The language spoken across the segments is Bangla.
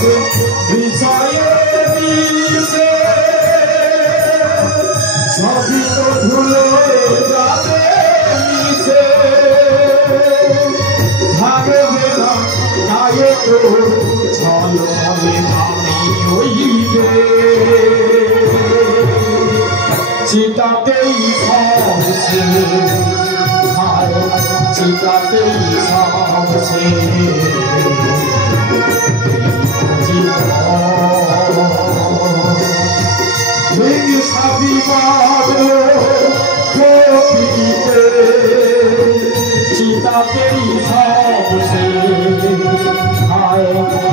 বিষয়ে বিষে সবই তো ধুলো যাবে মিশে থাকবে না গায়ে তো ছলমলে আমি হইবে চিতাতেই সব শেষ চিতাতেই সব শেষ সাবিবাদ চিতাতেই সব শেষ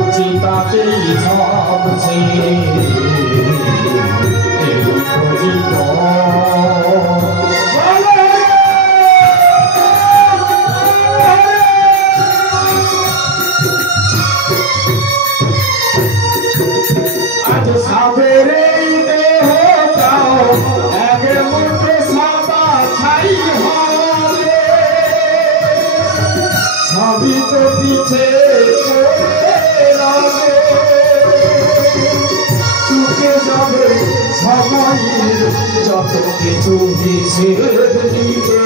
চিতাতেই সব শেষ আজ সাবেরে দেহ প্রাও একে মুঠে সাদা ছাই হবে সবই তো পিছে চুকে যাবে সময়ের যত কিছু হিসেব দিকে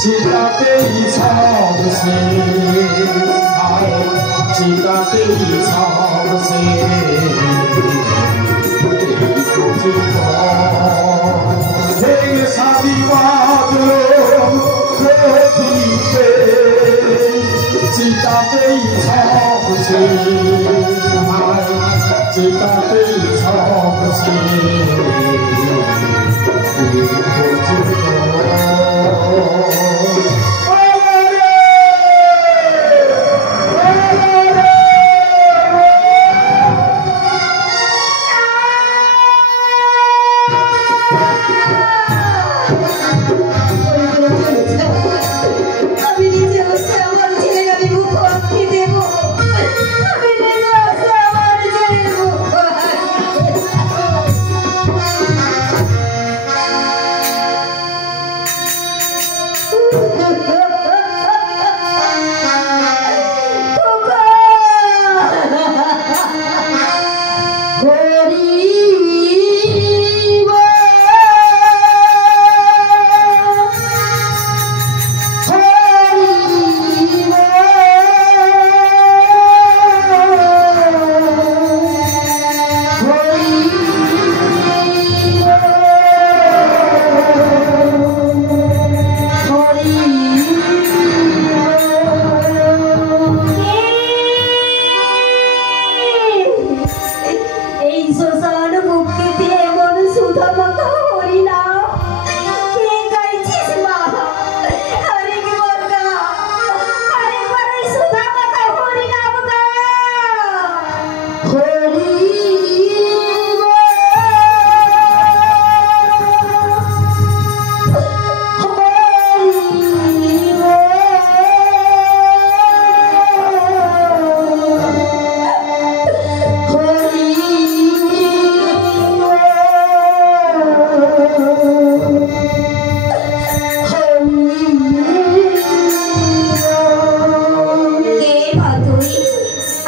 চিতাতেই সব শেষ চিতাতেই সব শেষ সাবিবাদ চিতাতেই সব শেষ চিতাতেই সব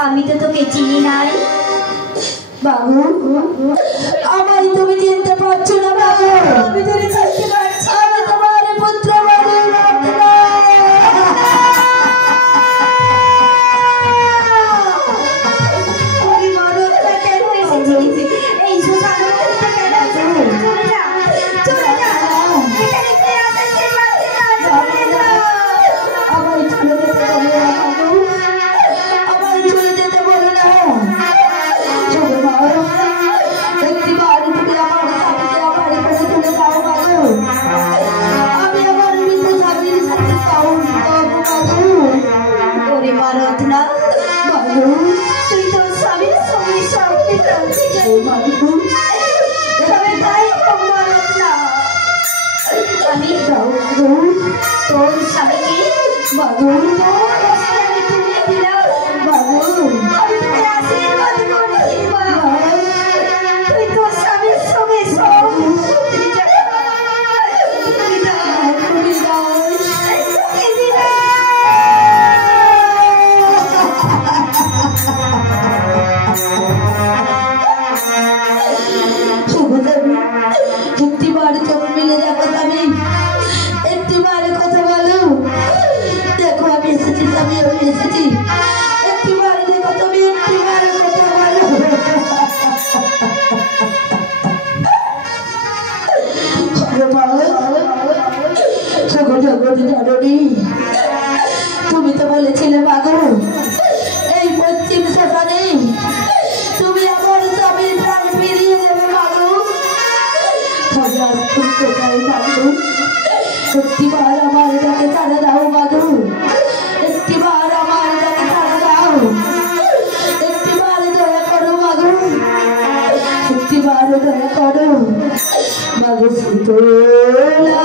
আমি তো তোকে চিনি নাই বাবু আমায় তুমি চিনতে পারছো না বাবু আমি তোকে চিনতে পারছি আমি তোমার পুত্র বাবু এই সুসান চলে যা চলে যা এখানে কে আছে সে চলে যা আমায় চলে যেতে বলো বাবু আমায় চলে যেতে বলো না চলো বাবু একটি বাড়ি থেকে আমার সাথে আমার এখানে চলে যাও বাবু আমি আমার মৃত স্বামীর সাথে যাও বাবু ওরে মারত না বাবু তুই তো স্বামীর সঙ্গে সঙ্গে চলতে যাই বাবু তবে তাই মারত না আমি বাবু তোর স্বামীকে বাবু আমি তুলে দিলাম বাবু আমি তোকে আশীর্বাদ করছি বাবু তুই তোর স্বামীর সঙ্গে সব বিদায় বলেছিলে মাগো এই পশ্চিম শ্মশানে তুমি আমার স্বামীর প্রাণ ফিরিয়ে দেবে মাগো। তবে আজ শুনতে চাই মাগো, একটিবার আমার ডাকে সাড়া দাও মাগো, একটিবার আমার ডাকে সাড়া দাও, একটিবার দয়া করো মাগো, একটিবার দয়া করো মাগো শীতলা।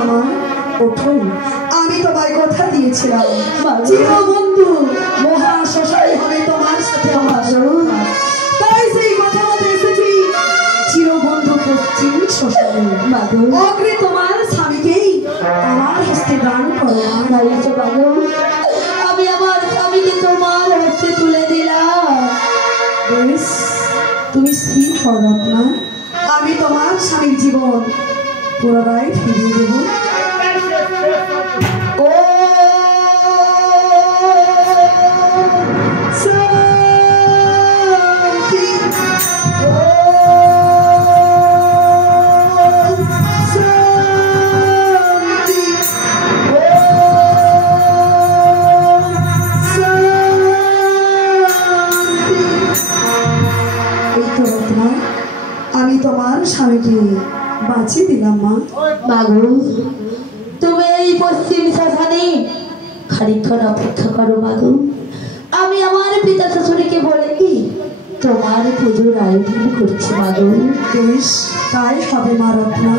আমার ওঠো, আমি তোমায় কথা দিয়েছিলাম চিরবন্ধু মহা শ্মশানে হবে তোমার সাথে আমার, তাই সেই কথা মতো এসেছি চিরবন্ধু পশ্চিম শ্মশানে। অগ্রে তোমার স্বামীকেই আমার হস্তে দান করো। আমি আমার স্বামীকে তোমার হস্তে তুলে দিলাম। বেশ, তুমি স্থির হও রত্না, আমি তোমার স্বামীর জীবন পুনরায় ফিরিয়ে দেব। ও শান্তি, ও শান্তি, ও শান্তি। এই তো রত্না, আমি তোমার স্বামীকে বাঁচিয়ে দিলাম মা। মাগো, তুমি এই পশ্চিম শ্মশানে খানিকক্ষণ অপেক্ষা করো মাগো। আমি আমার পিতা শ্বশুরকে বলে কি তোমার পুজোর আয়োজন করছি মাগো। বেশ, তাই হবে মা রত্না।